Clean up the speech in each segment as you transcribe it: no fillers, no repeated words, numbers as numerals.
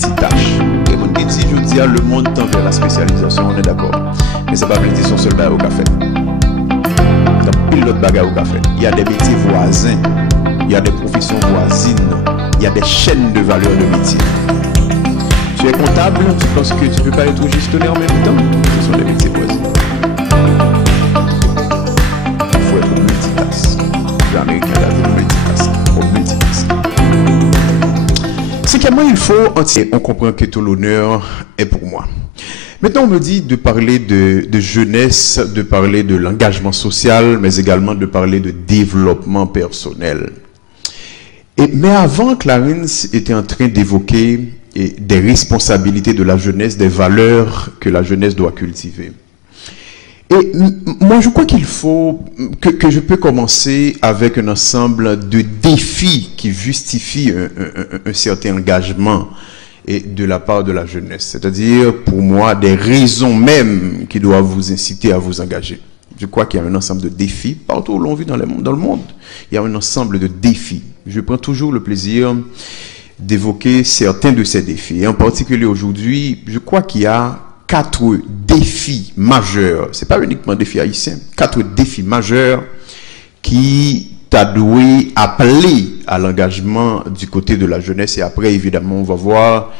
multitâche. Et mon qui dit, je dis, le monde tend vers la spécialisation, on est d'accord. Mais ça ne veut pas dire son seul bail au café. Dans pile d'autres bagages au café. Il y a des métiers voisins, il y a des professions voisines, il y a des chaînes de valeur de métier. Tu es comptable, tu penses que tu ne peux pas être gestionnaire en même temps? Ce sont des métiers voisins. Il faut être multitask. L'Américain a dit multitask. Cinquièmement, il faut, on comprend que tout l'honneur est pour moi. Maintenant, on me dit de parler de jeunesse, de parler de l'engagement social, mais également de parler de développement personnel. Mais avant, Clarence était en train d'évoquer des responsabilités de la jeunesse, des valeurs que la jeunesse doit cultiver. Et moi, je crois qu'il faut que je peux commencer avec un ensemble de défis qui justifient un certain engagement de la part de la jeunesse. C'est-à-dire, pour moi, des raisons même qui doivent vous inciter à vous engager. Je crois qu'il y a un ensemble de défis, partout où l'on vit dans le monde. Il y a un ensemble de défis. Je prends toujours le plaisir d'évoquer certains de ces défis. Et en particulier aujourd'hui, je crois qu'il y a 4 défis majeurs. Ce n'est pas uniquement défis haïtiens. 4 défis majeurs qui t'a doué appeler à l'engagement du côté de la jeunesse. Et après, évidemment, on va voir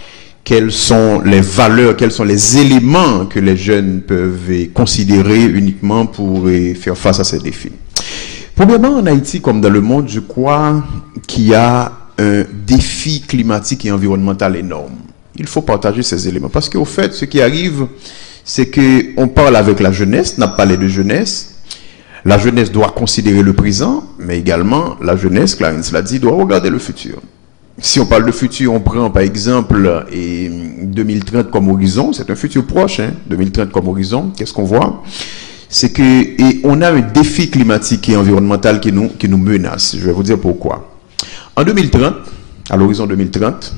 quelles sont les valeurs, quels sont les éléments que les jeunes peuvent considérer uniquement pour faire face à ces défis. Premièrement, en Haïti, comme dans le monde, je crois qu'il y a un défi climatique et environnemental énorme. Il faut partager ces éléments. Parce qu'au fait, ce qui arrive, c'est qu'on parle avec la jeunesse, on a parlé de jeunesse. La jeunesse doit considérer le présent, mais également, la jeunesse, Clarence l'a dit, doit regarder le futur. Si on parle de futur, on prend par exemple 2030 comme horizon, c'est un futur proche, 2030 comme horizon, qu'est-ce qu'on voit? C'est qu'on a un défi climatique et environnemental qui nous menace. Je vais vous dire pourquoi. En 2030, à l'horizon 2030,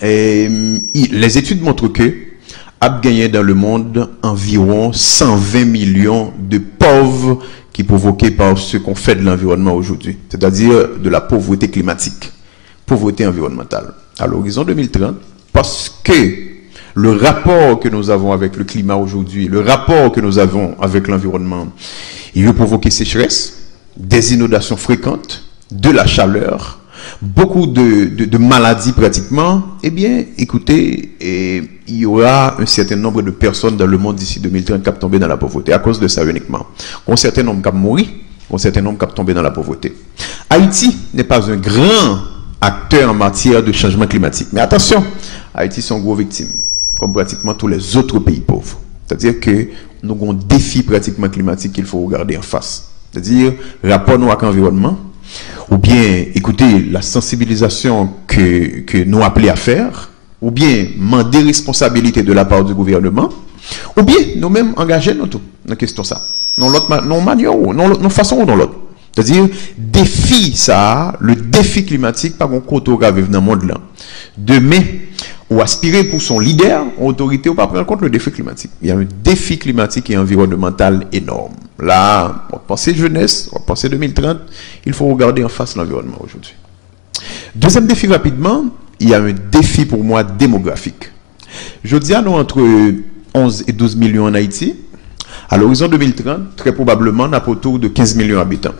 les études montrent que a gagné dans le monde environ 120 millions de pauvres qui sont provoqués par ce qu'on fait de l'environnement aujourd'hui, c'est-à-dire de la pauvreté climatique, pauvreté environnementale. À l'horizon 2030, parce que le rapport que nous avons avec le climat aujourd'hui, le rapport que nous avons avec l'environnement, il veut provoquer sécheresse, des inondations fréquentes, de la chaleur, beaucoup de maladies pratiquement. Eh bien, écoutez, il y aura un certain nombre de personnes dans le monde d'ici 2030 qui vont tomber dans la pauvreté à cause de ça uniquement. Un certain nombre qui vont mourir, un certain nombre qui vont tomber dans la pauvreté. Haïti n'est pas un grand acteur en matière de changement climatique. Mais attention, Haïti sont gros victimes, comme pratiquement tous les autres pays pauvres. C'est-à-dire que nous avons un défi pratiquement climatique qu'il faut regarder en face. C'est-à-dire, rapport nous avec l'environnement, ou bien, écoutez, la sensibilisation que nous appelons à faire, ou bien, demander responsabilité de la part du gouvernement, ou bien, nous-mêmes engager nous tout dans la question ça. Non manière ou non façon ou non l'autre. C'est-à-dire, défi ça, le défi climatique, par contre, qu'on va vivre dans le monde là. Demain, ou aspirer pour son leader, autorité, ou pas prendre en compte le défi climatique. Il y a un défi climatique et environnemental énorme. Là, on va penser jeunesse, on va penser 2030, il faut regarder en face l'environnement aujourd'hui. Deuxième défi rapidement, il y a un défi pour moi démographique. Je dis à nous entre 11 et 12 millions en Haïti. À l'horizon 2030, très probablement, on a autour de 15 millions d'habitants.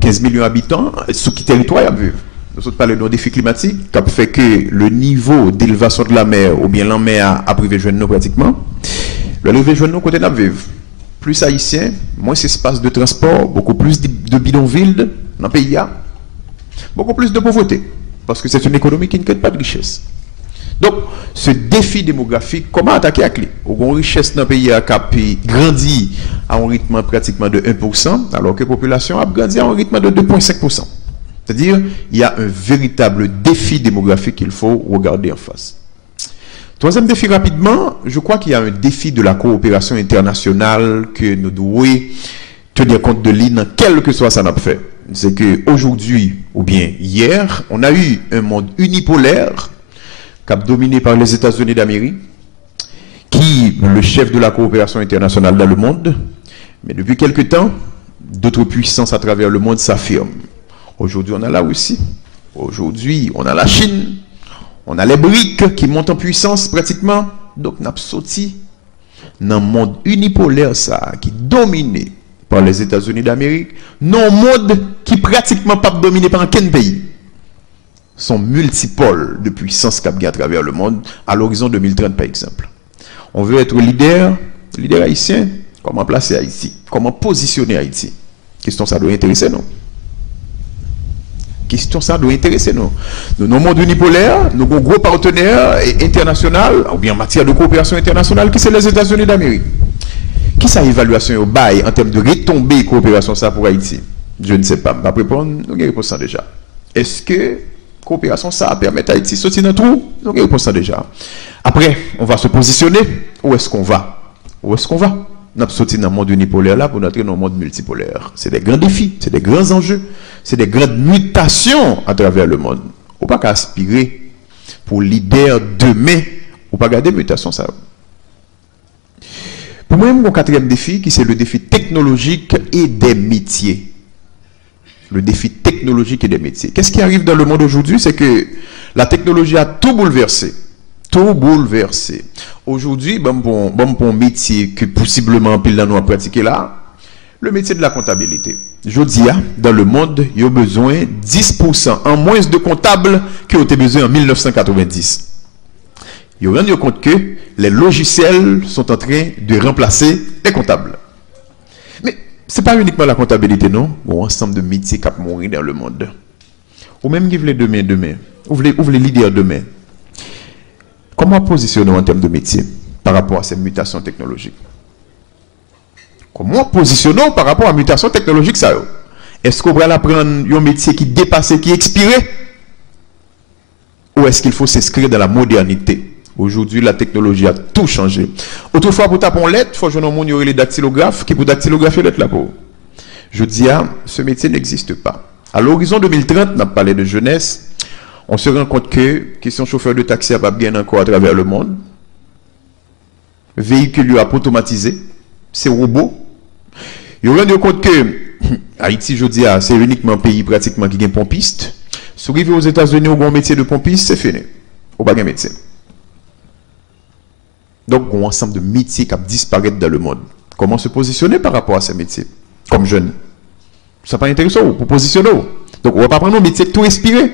15 millions d'habitants, sur quel territoire ils vivent? Nous autres parlons d'un défi climatique qui fait que le niveau d'élévation de la mer, ou bien la mer a privé jeune nous pratiquement, le levé jeune nous côté de vivre. Plus haïtien, moins espace de transport, beaucoup plus de bidonvilles dans le pays, beaucoup plus de pauvreté, parce que c'est une économie qui ne crée pas de richesse. Donc, ce défi démographique, comment attaquer à clé? Une richesse dans le pays qui grandit à un rythme pratiquement de 1%, alors que la population a grandi à un rythme de 2,5%. C'est-à-dire, il y a un véritable défi démographique qu'il faut regarder en face. Troisième défi rapidement, je crois qu'il y a un défi de la coopération internationale que nous devons tenir compte de lui dans quel que soit ça n'a fait. C'est qu'aujourd'hui, ou bien hier, on a eu un monde unipolaire dominé par les États-Unis d'Amérique, qui le chef de la coopération internationale dans le monde. Mais depuis quelque temps, d'autres puissances à travers le monde s'affirment. Aujourd'hui, on a la Russie. Aujourd'hui, on a la Chine. On a les briques qui montent en puissance pratiquement. Donc, nous avons sorti dans le monde unipolaire, ça, qui est dominé par les États-Unis d'Amérique, non monde qui pratiquement pas dominé par aucun pays. Sont multipôles de puissance qui à travers le monde à l'horizon 2030, par exemple. On veut être leader haïtien. Comment placer Haïti? Comment positionner Haïti? Question ça doit intéresser, non? Question ça doit intéresser, non? Nous sommes monde unipolaire, nous avons gros partenaires internationaux, ou bien en matière de coopération internationale, qui sont les États-Unis d'Amérique. Qui ça évaluation au bail en termes de retombée coopération ça pour Haïti? Je ne sais pas. Je vais répondre, nous avons répondu ça déjà. Est-ce que coopération ça permet à Haïti de sortir dans le trou? Nous avons répondu ça déjà. Après, on va se positionner. Où est-ce qu'on va? Où est-ce qu'on va? Nous avons sorti dans le monde unipolaire là pour entrer dans le monde multipolaire. C'est des grands défis, c'est des grands enjeux, c'est des grandes mutations à travers le monde. On ne peut pas aspirer pour leader demain, on ne peut pas garder mutation ça. Pour moi, mon quatrième défi, qui c'est le défi technologique et des métiers. Le défi technologique et des métiers. Qu'est-ce qui arrive dans le monde aujourd'hui? C'est que la technologie a tout bouleversé. Tout bouleversé. Aujourd'hui, bon métier que possiblement pile dans nous a pratiqué là, le métier de la comptabilité. Je dis, dans le monde, il y a besoin 10% en moins de comptables qui ont été besoin en 1990. Il y a rendu compte que les logiciels sont en train de remplacer les comptables. Mais ce n'est pas uniquement la comptabilité, non? Bon, ensemble de métiers qui ont mouru dans le monde. Ou même qui veulent demain. Ou les leaders demain. Comment positionner en termes de métier par rapport à ces mutations technologiques? Comment positionner par rapport à la mutation technologique ça? Est-ce qu'on va apprendre un métier qui dépasse, qui expiré? Ou est-ce qu'il faut s'inscrire dans la modernité? Aujourd'hui, la technologie a tout changé. Autrefois, pour taper en lettre, il faut que nous ayons les dactylographes qui pour dactylographier lettre là-bas. Je dis, ce métier n'existe pas. À l'horizon 2030, on a parlé de jeunesse. On se rend compte que question chauffeur de taxi n'a pas bien encore à travers le monde. Véhicule à automatisé. C'est robot. Il rend compte que Haïti, je dis, c'est uniquement un pays pratiquement qui a un pompiste. Si vous arrivez aux États-Unis au grand métier de pompiste, c'est fini. Au pas de métier. Donc, un ensemble de métiers qui disparaissent dans le monde. Comment se positionner par rapport à ces métiers? Comme jeune. Ça pas intéressant pour positionner. Donc, on ne va pas prendre un métier tout expiré.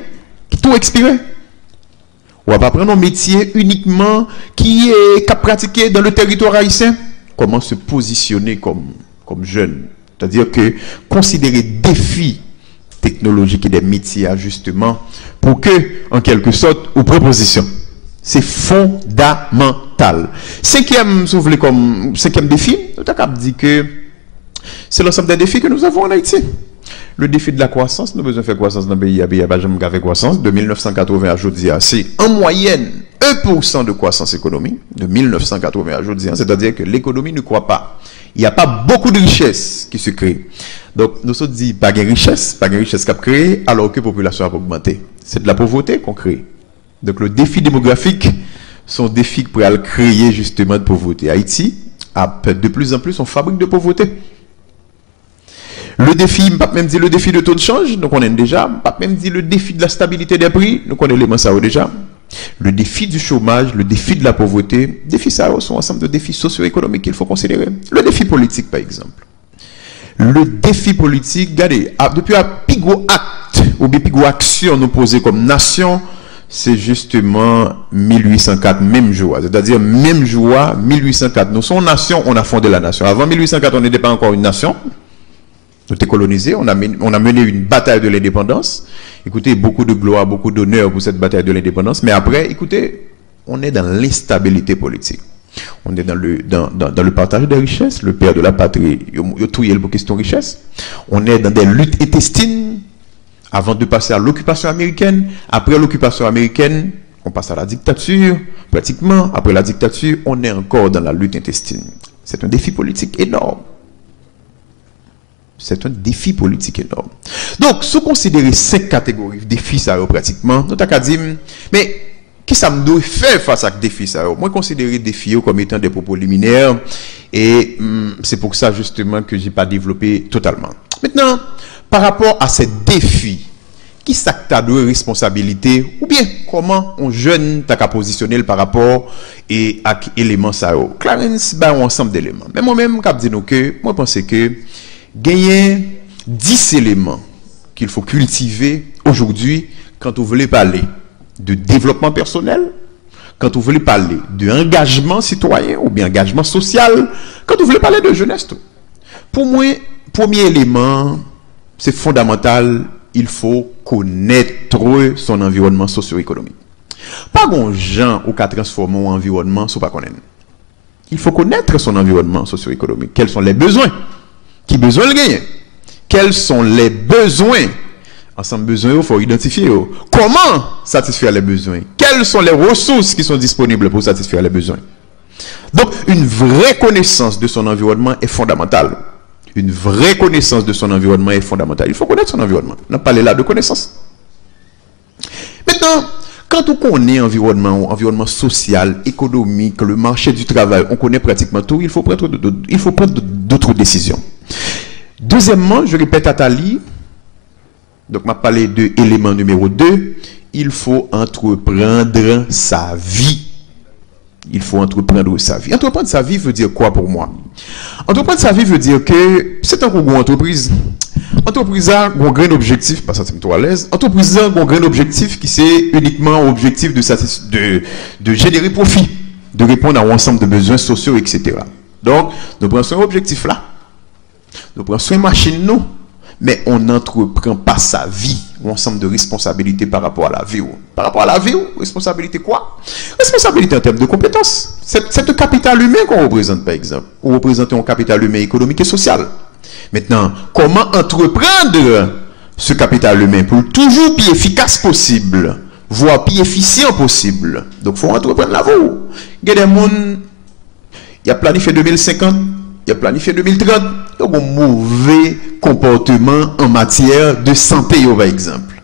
Tout expiré. On ne va pas prendre un métier uniquement qui est pratiqué dans le territoire haïtien. Comment se positionner comme jeune? C'est-à-dire que considérer défis technologiques et des métiers justement pour que, en quelque sorte, ou proposition. C'est fondamental. Cinquième défi, nous avons dit que c'est l'ensemble des défis que nous avons en Haïti. Le défi de la croissance, nous avons besoin de faire croissance dans le pays, il n'y a pas jamais de croissance. De 1980 à aujourd'hui, c'est en moyenne 1% de croissance économique. De 1980 à aujourd'hui, c'est-à-dire que l'économie ne croît pas. Il n'y a pas beaucoup de richesses qui se créent. Donc, nous sommes dit, pas de richesse qui a créé, alors que la population a augmenté. C'est de la pauvreté qu'on crée. Donc, le défi démographique, son défi pour créer justement de pauvreté. Haïti, de plus en plus, on fabrique de pauvreté. Le défi, pas même dit le défi de taux de change, nous connaissons déjà. Pas même dit le défi de la stabilité des prix, nous connaissons ça déjà. Le défi du chômage, le défi de la pauvreté, défis ça sont ensemble de défis socio-économiques qu'il faut considérer. Le défi politique, par exemple. Le défi politique, regardez, depuis un pigot acte ou bien pigot action nous posé comme nation, c'est justement 1804, même jour. C'est-à-dire, même jour, 1804. Nous sommes nation, on a fondé la nation. Avant 1804, on n'était pas encore une nation. Nous étions colonisés, on a mené une bataille de l'indépendance. Écoutez, beaucoup de gloire, beaucoup d'honneur pour cette bataille de l'indépendance. Mais après, écoutez, on est dans l'instabilité politique. On est dans le partage des richesses. Le père de la patrie, il y a tout pour question richesse. On est dans des luttes intestines avant de passer à l'occupation américaine. Après l'occupation américaine, on passe à la dictature. Pratiquement, après la dictature, on est encore dans la lutte intestine. C'est un défi politique énorme. C'est un défi politique énorme. Donc, si vous considérez 5 catégories de défis, ça pratiquement, nous avons dit, mais qui ça me doit faire face à ce défi ça? Moi, je considère les défis comme étant des propos liminaires et c'est pour ça justement que je n'ai pas développé totalement. Maintenant, par rapport à ces défis qui ça que t'as de responsabilité ou bien comment on jeune t'a qu'à positionner par rapport et à éléments ça. Clarence ba un ensemble d'éléments. Mais moi-même cap dire que moi pense que gagner 10 éléments qu'il faut cultiver aujourd'hui quand vous voulez parler de développement personnel, quand vous voulez parler d'engagement citoyen ou bien engagement social, quand vous voulez parler de jeunesse. Pour moi, premier élément, c'est fondamental, il faut connaître son environnement socio-économique. Pas bon gens ou qu'à transformer un environnement sans pas connaître. Il faut connaître son environnement socio-économique. Quels sont les besoins? Qui besoin le gagner? Quels sont les besoins? Ensemble besoins, il faut identifier. Comment satisfaire les besoins? Quelles sont les ressources qui sont disponibles pour satisfaire les besoins? Donc, une vraie connaissance de son environnement est fondamentale. Une vraie connaissance de son environnement est fondamentale. Il faut connaître son environnement. On a parlé là de connaissance. Maintenant, quand on connaît environnement social, économique, le marché du travail, on connaît pratiquement tout, il faut prendre d'autres décisions. Deuxièmement, je répète à Tali, donc, m'a parlé de élément numéro 2, il faut entreprendre sa vie. Il faut entreprendre sa vie. Entreprendre sa vie veut dire quoi pour moi? Entreprendre sa vie veut dire que c'est un gros entreprise. Entreprise a un grand objectif, pas ça c'est à l'aise. Entreprise a un grand objectif qui c'est uniquement objectif de générer profit, de répondre à un ensemble de besoins sociaux, etc. Donc, nous prenons ce objectif là. Nous prenons une machine, nous. Mais on n'entreprend pas sa vie, un ensemble de responsabilités par rapport à la vie. Par rapport à la vie, responsabilité quoi? Responsabilité en termes de compétences. C'est le capital humain qu'on représente, par exemple. On représente un capital humain économique et social. Maintenant, comment entreprendre ce capital humain pour toujours plus efficace possible, voire plus efficient possible? Donc, il faut entreprendre la vie. Il y a des gens, il a planifié 2050. Il a planifié 2030, donc un mauvais comportement en matière de santé, par exemple.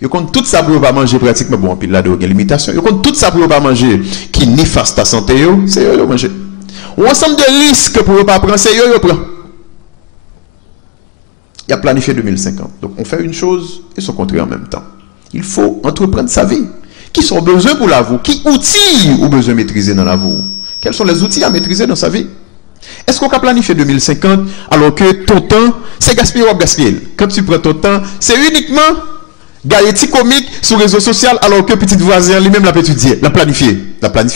Il compte tout ça pour pas manger pratiquement, bon, puis là, il y a des limitations. Il compte tout ça pour pas manger qui néfaste ta santé, c'est eux qui manger. Ou ensemble de risques pour ne pas prendre, c'est eux qui prennent. Il a planifié 2050. Donc, on fait une chose et son contraire en même temps. Il faut entreprendre sa vie. Qui sont besoins pour la vie? Qui outils ou besoin de maîtriser dans la vie? Quels sont les outils à maîtriser dans sa vie? Est-ce qu'on a planifié 2050 alors que ton temps, c'est gaspillé ou gaspillé? Quand tu prends ton temps, c'est uniquement gaieté comique sur les réseaux sociaux alors que petit voisin lui-même l'a étudié, l'a planifié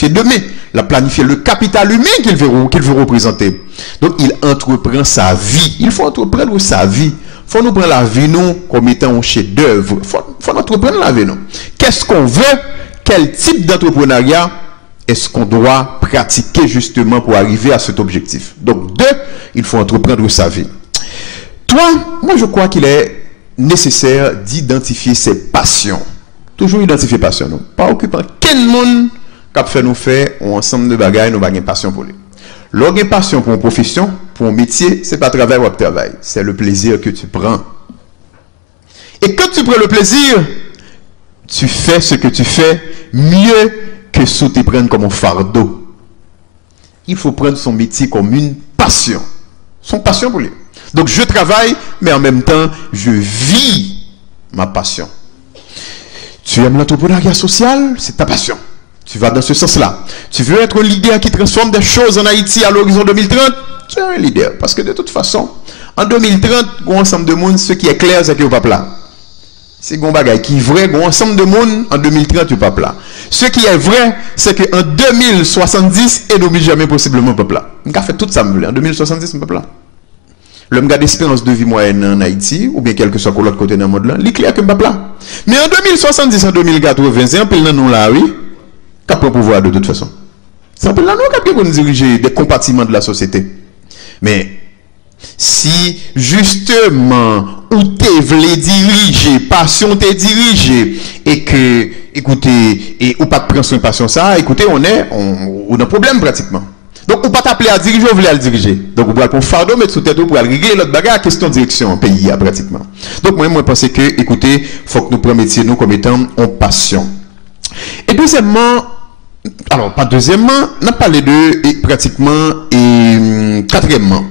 demain, l'a planifié le capital humain qu'il veut représenter. Donc il entreprend sa vie. Il faut entreprendre sa vie. Il faut nous prendre la vie nous comme étant un chef-d'œuvre. Il faut entreprendre la vie nous. Qu'est-ce qu'on veut? Quel type d'entrepreneuriat est-ce qu'on doit pratiquer justement pour arriver à cet objectif? Donc, 2, il faut entreprendre sa vie. 3, moi je crois qu'il est nécessaire d'identifier ses passions. Toujours identifier passion. Non? Pas occupant quel monde qui fait nous faire un ensemble de bagages, nous avons une passion pour lui. Lorsque une passion pour une profession, pour un métier, ce n'est pas travail ou travail. C'est le plaisir que tu prends. Et quand tu prends le plaisir, tu fais ce que tu fais mieux que sous te prendre comme un fardeau. Il faut prendre son métier comme une passion. Son passion pour lui. Donc je travaille, mais en même temps, je vis ma passion. Tu aimes l'entrepreneuriat social, c'est ta passion. Tu vas dans ce sens-là. Tu veux être un leader qui transforme des choses en Haïti à l'horizon 2030, tu es un leader. Parce que de toute façon, en 2030, un ensemble de monde, ce qui est clair, c'est qu'il n'y a pas plat. C'est un bagage qui est vrai, un ensemble de monde, en 2030, tu pas plat. Ce qui est vrai, c'est qu'en 2070, et n'oublie jamais possiblement pas plat. On a fait tout ça, en 2070, pas plat. L'homme a d'espérance de vie moyenne en Haïti, ou bien quel que soit l'autre côté dans le monde là, il est clair que pas plat. Mais en 2070, en 2080, un peu nous là, oui, qu'à prendre pouvoir de toute façon. C'est un peu là, nous, qu'à nous diriger des compartiments de la société. Mais, si justement où t'es voulu diriger, passion t'es dirigé et que, écoutez, et ou pas de prendre son passion ça, écoutez, on a un problème pratiquement. Donc, on pas t'appeler à diriger, on veut le diriger. Donc, on va prendre fardeau, mettre sous tête pour régler l'autre bagarre, question de direction en pays, pratiquement. Donc, moi, je pense que, écoutez, faut que nous prenions métier, nous, comme étant en passion. Et deuxièmement, alors, pas deuxièmement, on a parlé de, et pratiquement, et quatrièmement,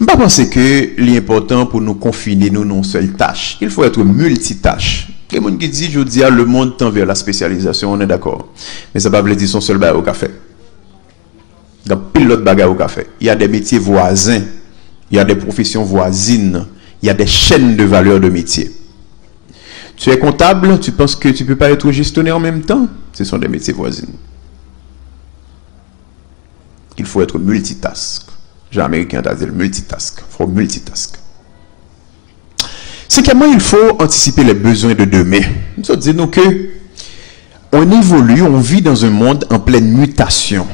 Je ne pense pas que l'important pour nous confiner nous non seule tâche. Il faut être multitâche. Les gens qui disent, je dis, le monde tend vers la spécialisation, on est d'accord. Mais ça ne veut pas dire son seul bail au café. Dans pile l'autre bagarre au café. Il y a des métiers voisins, il y a des professions voisines, il y a des chaînes de valeur de métiers. Tu es comptable, tu penses que tu ne peux pas être gestionnaire en même temps? Ce sont des métiers voisins. Il faut être multitask. J'ai américain a dit le multitask. Il faut multitask. Cinquièmement, il faut anticiper les besoins de demain. Ça dit nous que on évolue, on vit dans un monde en pleine mutation.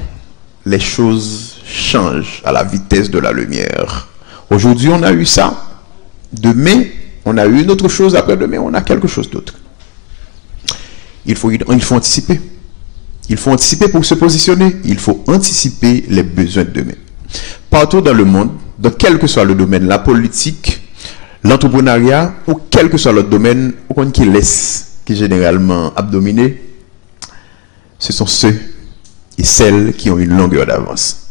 Les choses changent à la vitesse de la lumière. Aujourd'hui, on a eu ça. Demain, on a eu une autre chose. Après demain, on a quelque chose d'autre. Il faut anticiper. Il faut anticiper pour se positionner. Il faut anticiper les besoins de demain. Partout dans le monde, dans quel que soit le domaine, la politique, l'entrepreneuriat ou quel que soit l'autre domaine, aucun qui laisse, qui est généralement abdominé, ce sont ceux et celles qui ont une longueur d'avance.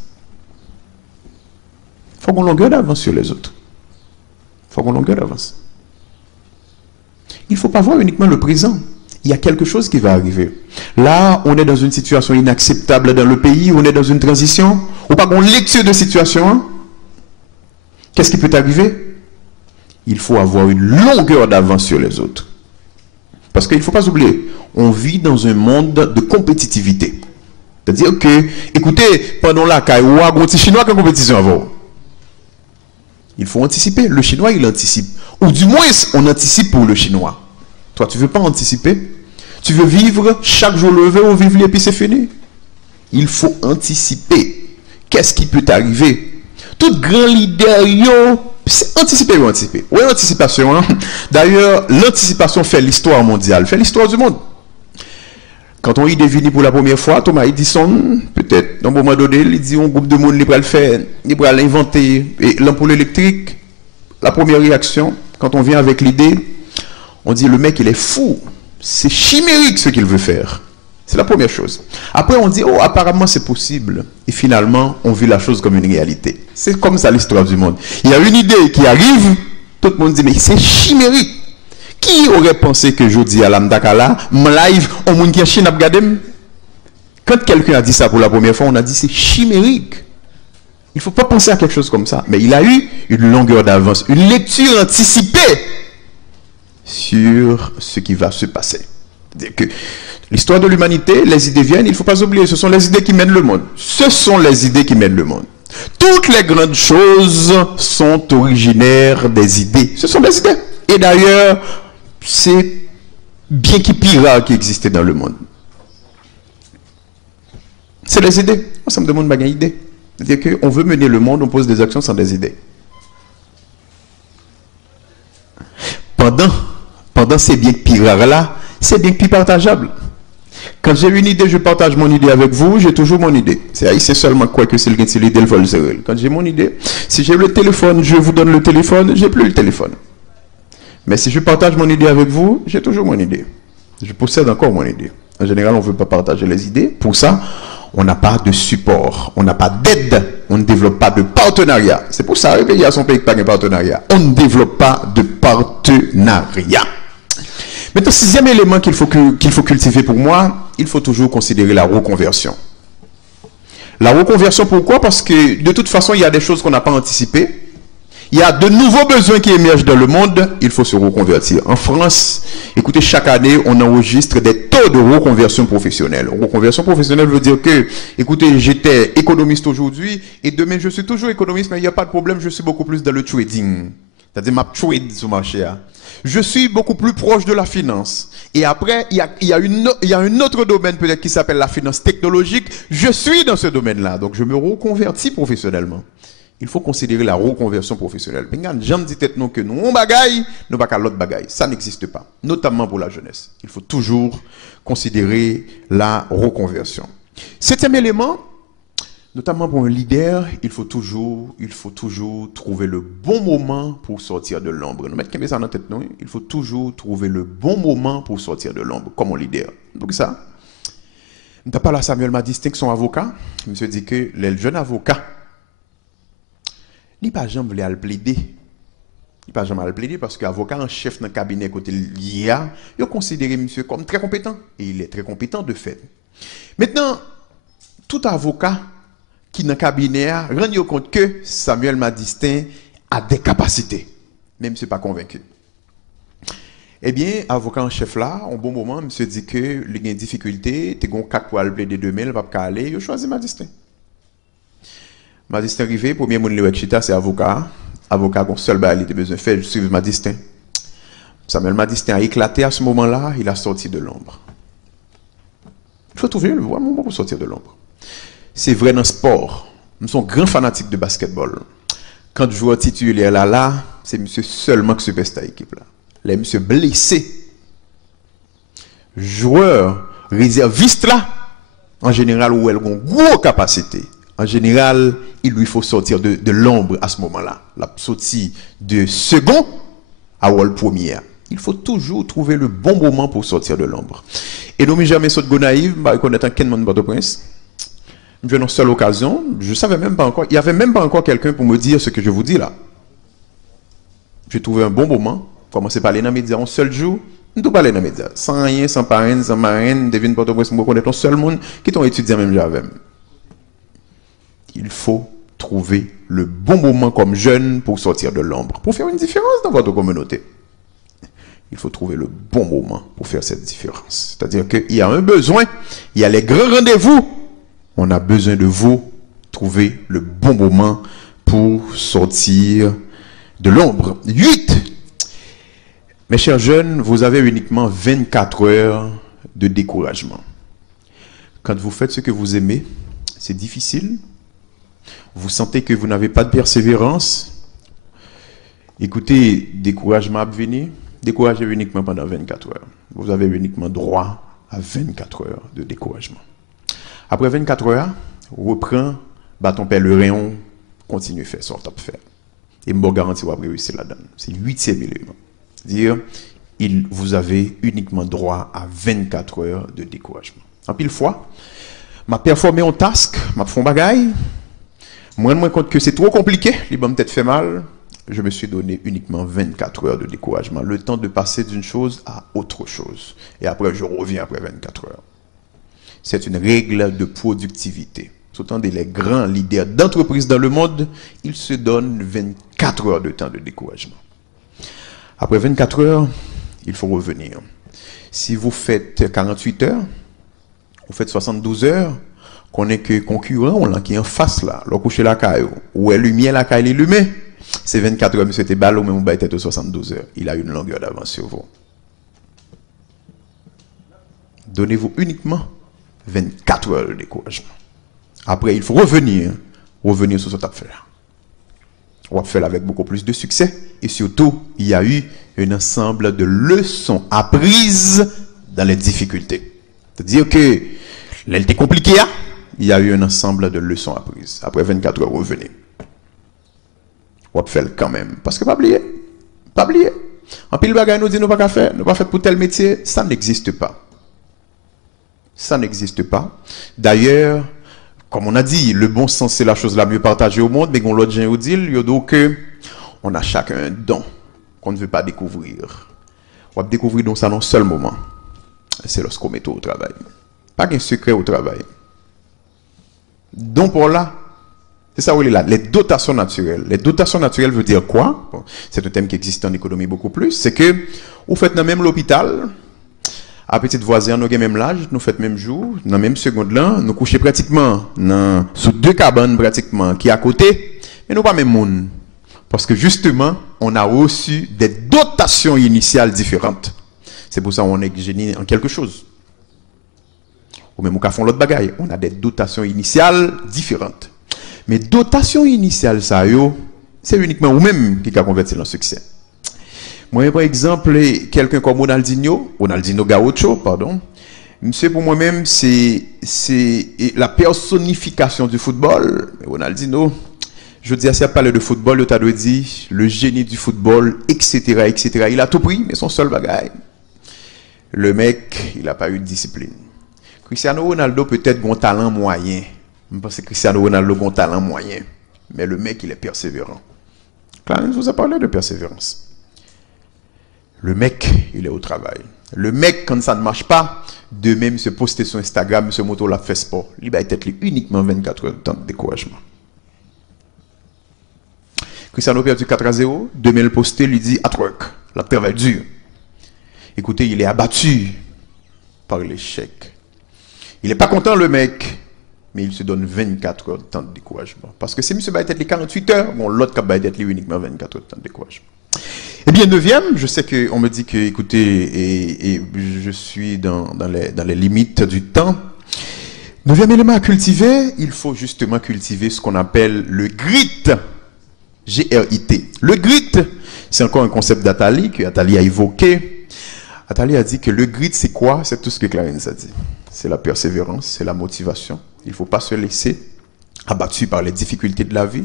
Il faut qu'on ait une longueur d'avance sur les autres. Il faut qu'on ait une longueur d'avance. Il ne faut pas voir uniquement le présent. Il y a quelque chose qui va arriver. Là, on est dans une situation inacceptable dans le pays, on est dans une transition, ou pas une lecture de situation. Hein? Qu'est-ce qui peut arriver? Il faut avoir une longueur d'avance sur les autres. Parce qu'il ne faut pas oublier, on vit dans un monde de compétitivité. C'est-à-dire que, écoutez, pendant la Kaiwa, on a Chinois qui ont compétition avant. Il faut anticiper. Le Chinois, il anticipe. Ou du moins, on anticipe pour le Chinois. Toi, tu ne veux pas anticiper? Tu veux vivre chaque jour levé ou vivre et puis c'est fini? Il faut anticiper. Qu'est-ce qui peut t'arriver? Tout grand leader, c'est anticiper ou anticiper? Oui, anticipation. Hein? D'ailleurs, l'anticipation fait l'histoire mondiale, fait l'histoire du monde. Quand on y devine pour la première fois, Thomas Edison, peut-être, dans un moment donné, il dit un groupe de monde, il va le faire, il va l'inventer. Et l'ampoule électrique, la première réaction, quand on vient avec l'idée, on dit le mec il est fou, c'est chimérique ce qu'il veut faire. C'est la première chose. Après on dit oh apparemment c'est possible. Et finalement on vit la chose comme une réalité. C'est comme ça l'histoire du monde. Il y a une idée qui arrive, tout le monde dit mais c'est chimérique. Qui aurait pensé que je dis à l'Amdakala, mon live, au monde qui a Chine abgadem? Quand quelqu'un a dit ça pour la première fois, on a dit c'est chimérique. Il ne faut pas penser à quelque chose comme ça. Mais il a eu une longueur d'avance, une lecture anticipée sur ce qui va se passer. C'est-à-dire que l'histoire de l'humanité, les idées viennent, il ne faut pas oublier, ce sont les idées qui mènent le monde. Ce sont les idées qui mènent le monde. Toutes les grandes choses sont originaires des idées. Ce sont des idées. Et d'ailleurs, c'est bien qui pire qui existait dans le monde. C'est les idées. Moi, ça me demande une idée. C'est-à-dire qu'on veut mener le monde, on pose des actions sans des idées. Pendant ces biens piraires-là, c'est bien plus partageable. Quand j'ai une idée, je partage mon idée avec vous, j'ai toujours mon idée. C'est seulement quoi que c'est l'idée le vol. Quand j'ai mon idée, si j'ai le téléphone, je vous donne le téléphone, j'ai plus le téléphone. Mais si je partage mon idée avec vous, j'ai toujours mon idée. Je possède encore mon idée. En général, on ne veut pas partager les idées. Pour ça, on n'a pas de support, on n'a pas d'aide, on ne développe pas de partenariat. C'est pour ça qu'il y a son pays qui n'a pas de partenariat. On ne développe pas de partenariat. Maintenant, sixième élément qu'il faut cultiver pour moi, il faut toujours considérer la reconversion. La reconversion, pourquoi? Parce que de toute façon, il y a des choses qu'on n'a pas anticipées. Il y a de nouveaux besoins qui émergent dans le monde, il faut se reconvertir. En France, écoutez, chaque année, on enregistre des taux de reconversion professionnelle. Reconversion professionnelle veut dire que, écoutez, j'étais économiste aujourd'hui, et demain, je suis toujours économiste, mais il n'y a pas de problème, je suis beaucoup plus dans le trading. C'est-à-dire, ma trade sur le marché. Je suis beaucoup plus proche de la finance. Et après, il y a un autre domaine peut-être qui s'appelle la finance technologique. Je suis dans ce domaine-là, donc je me reconvertis professionnellement. Il faut considérer la reconversion professionnelle. J'en dis peut-être non que nous, on bagaille, nous pas qu'à l'autre bagaille. Ça n'existe pas, notamment pour la jeunesse. Il faut toujours considérer la reconversion. Septième élément, notamment pour un leader, il faut toujours trouver le bon moment pour sortir de l'ombre. Nous mettons ça dans la tête, non? Il faut toujours trouver le bon moment pour sortir de l'ombre, comme un leader. Donc ça, nous avons parlé à Samuel Madistin, son avocat. Monsieur dit que les jeunes avocats, il pas jamais voulu le plaider. Il pas jamais le plaider parce qu'avocat en chef dans le cabinet côté l'IA, il a considéré monsieur comme très compétent et il est très compétent de fait. Maintenant, tout avocat qui dans le cabinet rend compte que Samuel Madistin a des capacités, même si pas convaincu. Eh bien, avocat en chef là, en bon moment, monsieur dit que il y a une difficulté, tu as 4 pour le plaider demain, il va pas aller, il a choisi Madistin. Madistin arrivé, premier monde le chita c'est avocat. Avocat qu'on seul il a besoin de faire suivre Madistin. Samuel Madistin a éclaté à ce moment-là, il a sorti de l'ombre. Il faut trouver le bon moment pour sortir de l'ombre. C'est vrai dans le sport. Nous sommes grands fanatiques de basketball. Quand le joueur titulaire là, c'est monsieur seulement qui se pèse à l'équipe là. Les monsieur blessé. Joueur réserviste là, en général, où elle a une grosse capacité. En général, il lui faut sortir de l'ombre à ce moment-là. La sortie de second à le premier. Il faut toujours trouver le bon moment pour sortir de l'ombre. Et nous, jamais sauté de naïf, je reconnaître un monde de Prince. Je une seule occasion, je savais même pas encore, il n'y avait même pas encore quelqu'un pour me dire ce que je vous dis là. J'ai trouvé un bon moment, commencé par aller dans les médias un seul jour, nous parler dans les médias, sans rien, sans parrain, sans marraine, devine Port-au-Prince, je connais un seul monde qui t'ont étudié même j'avais. Il faut trouver le bon moment comme jeune pour sortir de l'ombre, pour faire une différence dans votre communauté. Il faut trouver le bon moment pour faire cette différence. C'est-à-dire qu'il y a un besoin, il y a les grands rendez-vous. On a besoin de vous trouver le bon moment pour sortir de l'ombre. 8. Mes chers jeunes, vous avez uniquement 24 heures de découragement. Quand vous faites ce que vous aimez, c'est difficile. Vous sentez que vous n'avez pas de persévérance. Écoutez, découragement à venir. Découragez uniquement pendant 24 heures. Vous avez uniquement droit à 24 heures de découragement. Après 24 heures, reprends, bâton pèlerin, continue à faire ce que tu as fait. Et je vous garantis que vous avez réussi là-dedans. C'est 8e élément. C'est-à-dire, vous avez uniquement droit à 24 heures de découragement. En pile fois, je performé en task, je fais un bagaille. Moi, je me rends compte que c'est trop compliqué, les bonnes peut-être fait mal. Je me suis donné uniquement 24 heures de découragement, le temps de passer d'une chose à autre chose. Et après, je reviens après 24 heures. C'est une règle de productivité. Autant les grands leaders d'entreprise dans le monde, ils se donnent 24 heures de temps de découragement. Après 24 heures, il faut revenir. Si vous faites 48 heures, vous faites 72 heures, qu'on est que concurrent, là, qui est en face là, le coucher la caille, ou est lumière la caille allumée, c'est 24 heures, monsieur, t'es ballot, mais vous battez de 72 heures. Il a une longueur d'avance sur vous. Donnez-vous uniquement 24 heures de découragement. Après, il faut revenir sur ce que tu as fait. On va faire avec beaucoup plus de succès. Et surtout, il y a eu un ensemble de leçons apprises dans les difficultés. C'est-à-dire que l'elle compliqué, il y a eu un ensemble de leçons apprises. Après 24 heures, revenez. On va faire quand même. Parce que pas oublier. Pas oublier. En pile bagage nous dit nous pas faire, nous pas faire pour tel métier, ça n'existe pas. Ça n'existe pas. D'ailleurs, comme on a dit, le bon sens c'est la chose la mieux partagée au monde, mais qu'on l'autre gens dit, il y a donc que on a chacun un don qu'on ne veut pas découvrir. On va découvrir dans ça dans un seul moment. C'est lorsqu'on met au travail. Pas qu'un secret au travail. Donc pour là, c'est ça où il est là. Les dotations naturelles. Les dotations naturelles veut dire quoi? Bon, c'est un thème qui existe en économie beaucoup plus. C'est que, vous faites dans même l'hôpital, à petite voisine, nous avons même l'âge, nous faites même jour, dans même seconde là, nous couchons pratiquement sous 2 cabanes pratiquement qui à côté, mais nous pas même monde. Parce que justement, on a reçu des dotations initiales différentes. C'est pour ça qu'on est génie en quelque chose. Ou même au font l'autre bagaille, on a des dotations initiales différentes. Mais dotation initiale, ça, c'est uniquement vous-même qui a converti en succès. Moi, par exemple, quelqu'un comme Ronaldinho Gaucho, pardon, monsieur, pour moi-même, c'est la personnification du football. Ronaldinho, je dis à ça, parler de football, le tas de dit, le génie du football, etc., etc. Il a tout pris, mais son seul bagaille. Le mec, il n'a pas eu de discipline. Cristiano Ronaldo, peut-être, a un talent moyen. Je pense que Cristiano Ronaldo a un talent moyen. mais le mec, il est persévérant. Clarence vous a parlé de persévérance. Le mec, il est au travail. Le mec, quand ça ne marche pas, de même se poster sur Instagram, se moto la fait sport. Il va être uniquement 24 heures de temps de découragement. Cristiano perdu 4-0. Demain, le posté lui dit, at work, la travail dur. Écoutez, il est abattu par l'échec. Il n'est pas content, le mec, mais il se donne 24 heures de temps de découragement. Parce que si monsieur va être les 48 heures, bon, l'autre va être uniquement 24 heures de temps de découragement. Eh bien, 9e, je sais qu'on me dit que, écoutez, et je suis dans les limites du temps. 9e élément à cultiver, il faut justement cultiver ce qu'on appelle le grit. G-R-I-T. Le grit, c'est encore un concept d'Atali, que Atali a évoqué. Atali a dit que le grit, c'est quoi? C'est tout ce que Clarence a dit. C'est la persévérance, c'est la motivation. Il ne faut pas se laisser abattu par les difficultés de la vie.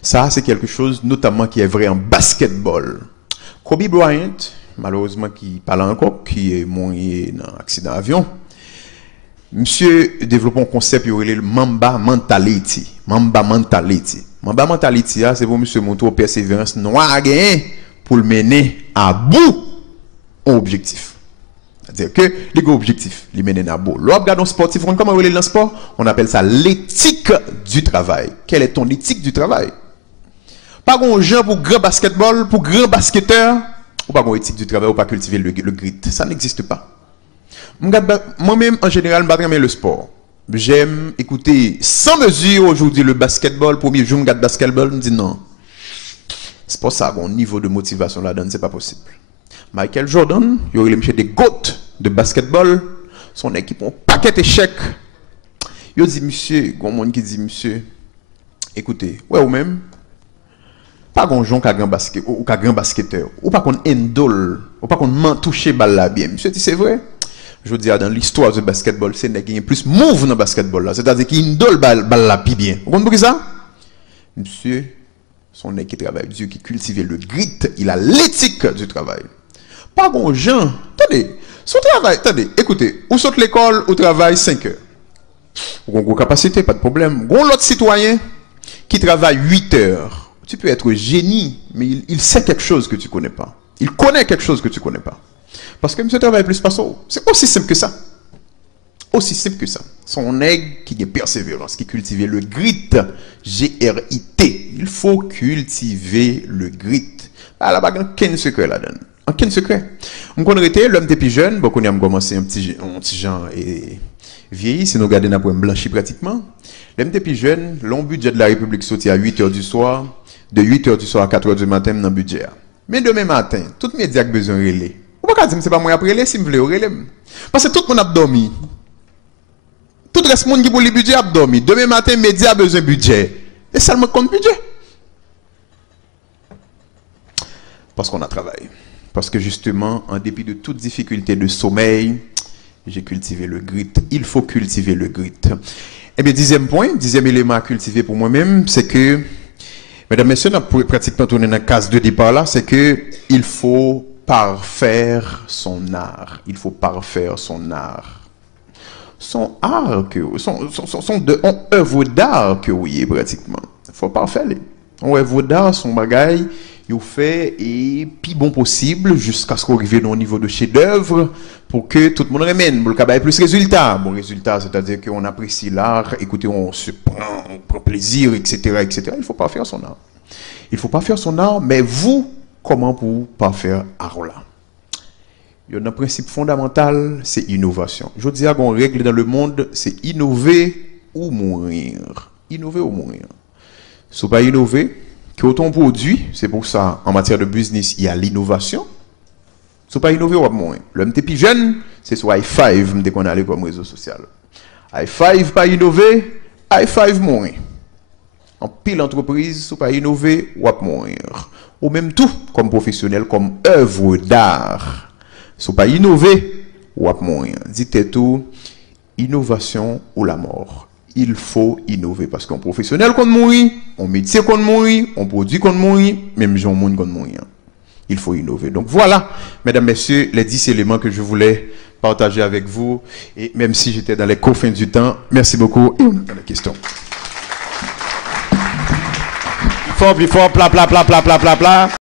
Ça, c'est quelque chose notamment qui est vrai en basketball. Kobe Bryant, malheureusement, qui parle encore, qui est mort dans un accident d'avion. Monsieur développe un concept qui est le Mamba Mentality. Mamba Mentality. Mamba Mentality, c'est pour monsieur montrer persévérance noire pour le mener à bout un objectif. C'est-à-dire que les gros objectifs, les mener à bout. L'on regarde un sportif, comment on le sport? On appelle ça l'éthique du travail. Quelle est ton éthique du travail? Pas un genre pour grand basketball, pour grand basketteur, ou pas une éthique du travail, ou pas cultiver le grit. Ça n'existe pas. Moi-même, en général, je n'aime le sport. J'aime écouter sans mesure aujourd'hui le basketball. Premier jour, je regarde basketball, je me dis non. C'est pas ça, mon niveau de motivation là-dedans, c'est pas possible. Michael Jordan, il aurait mis des gouttes de basketball, son équipe a un paquet d'échecs. Il dit, monsieur, il y a un monde qui dit, monsieur, écoutez, ouais, ou même, pas grand gens qui a grand basket, ou qui grand basketteur, ou pas qu'on endole, ou pas qu'on m'en touche balle là bien. Monsieur dit, c'est vrai. Je veux dire, dans l'histoire du basketball, c'est qu'il y a plus move dans le basketball là. C'est-à-dire qu'il endole balle là bien. Vous comprenez ça? Monsieur, son équipe travaille dur, qui cultive le grit, il a l'éthique du travail. Pas bon gens. Attendez, son travail, attendez, écoutez, ou saute l'école, ou travaille 5 heures. Ou une capacité, pas de problème. Ou l'autre citoyen qui travaille 8 heures. Tu peux être génie, mais il sait quelque chose que tu ne connais pas. Il connaît quelque chose que tu ne connais pas. Parce que monsieur travaille plus pas ça. C'est aussi simple que ça. Aussi simple que ça. Son aigle qui est persévérance, qui cultive le grit. G-R-I-T. Il faut cultiver le grit. Ah, là-bas, il y a aucun secret là-dedans. Aucun secret. On connaît l'homme depuis jeune, beaucoup on a commencé un petit genre et vieilli, si nous regardons un point blanchi pratiquement. L'homme depuis jeune, long budget de la République sorti à 8 h du soir, de 8 h du soir à 4 h du matin dans le budget. Mais demain matin, tout le média a besoin de relais. Ou pas dire, c'est pas moi après relais, si vous voulez relais. Parce que tout le monde a dormi. Tout le reste monde qui pour le budget a dormi. Demain matin, média a besoin de budget. Et seulement compte budget. Parce qu'on a travaillé. Parce que justement, en dépit de toute difficulté de sommeil, j'ai cultivé le grit. Il faut cultiver le grit. Eh bien, 10e point, 10e élément à cultiver pour moi-même, c'est que, mesdames et messieurs, on a pratiquement tourné dans la case de départ là, c'est que il faut parfaire son art. Il faut parfaire son art. Son art, son œuvre d'art que oui, pratiquement. Il faut parfaire. On œuvre d'art, son bagaille, il fait et puis bon possible jusqu'à ce qu'on arrive au niveau de chef-d'œuvre pour que tout le monde remène. Pour le cas, plus résultat. Bon résultat, c'est-à-dire qu'on apprécie l'art, écoutez, on prend plaisir, etc., etc. Il ne faut pas faire son art. Il ne faut pas faire son art, mais vous, comment pour pas faire art là? Il y a un principe fondamental, c'est innovation. Je dis à qu'on règle dans le monde, c'est innover ou mourir. Innover ou mourir. Si vous pas innover, que autant produit, c'est pour ça, en matière de business, il y a l'innovation. Si vous pas innover, on va mourir. Le MTP jeune, c'est sur i5, dès qu'on allait comme réseau social. i5 pas innover, i5 mourir. En pile entreprise, si vous pas innover, on va mourir. Ou même tout, comme professionnel, comme œuvre d'art. Si vous pas innover, on va mourir. Dites tout, innovation ou la mort. Il faut innover parce qu'un professionnel qu'on mourit, un métier qu'on mourit, un produit qu'on mourit, même gens monde qu'on mourit. Il faut innover. Donc voilà, mesdames, messieurs, les 10 éléments que je voulais partager avec vous. Et même si j'étais dans les confins du temps, merci beaucoup. Et on a la question. fort, pla, pla, pla, pla, pla, pla, pla.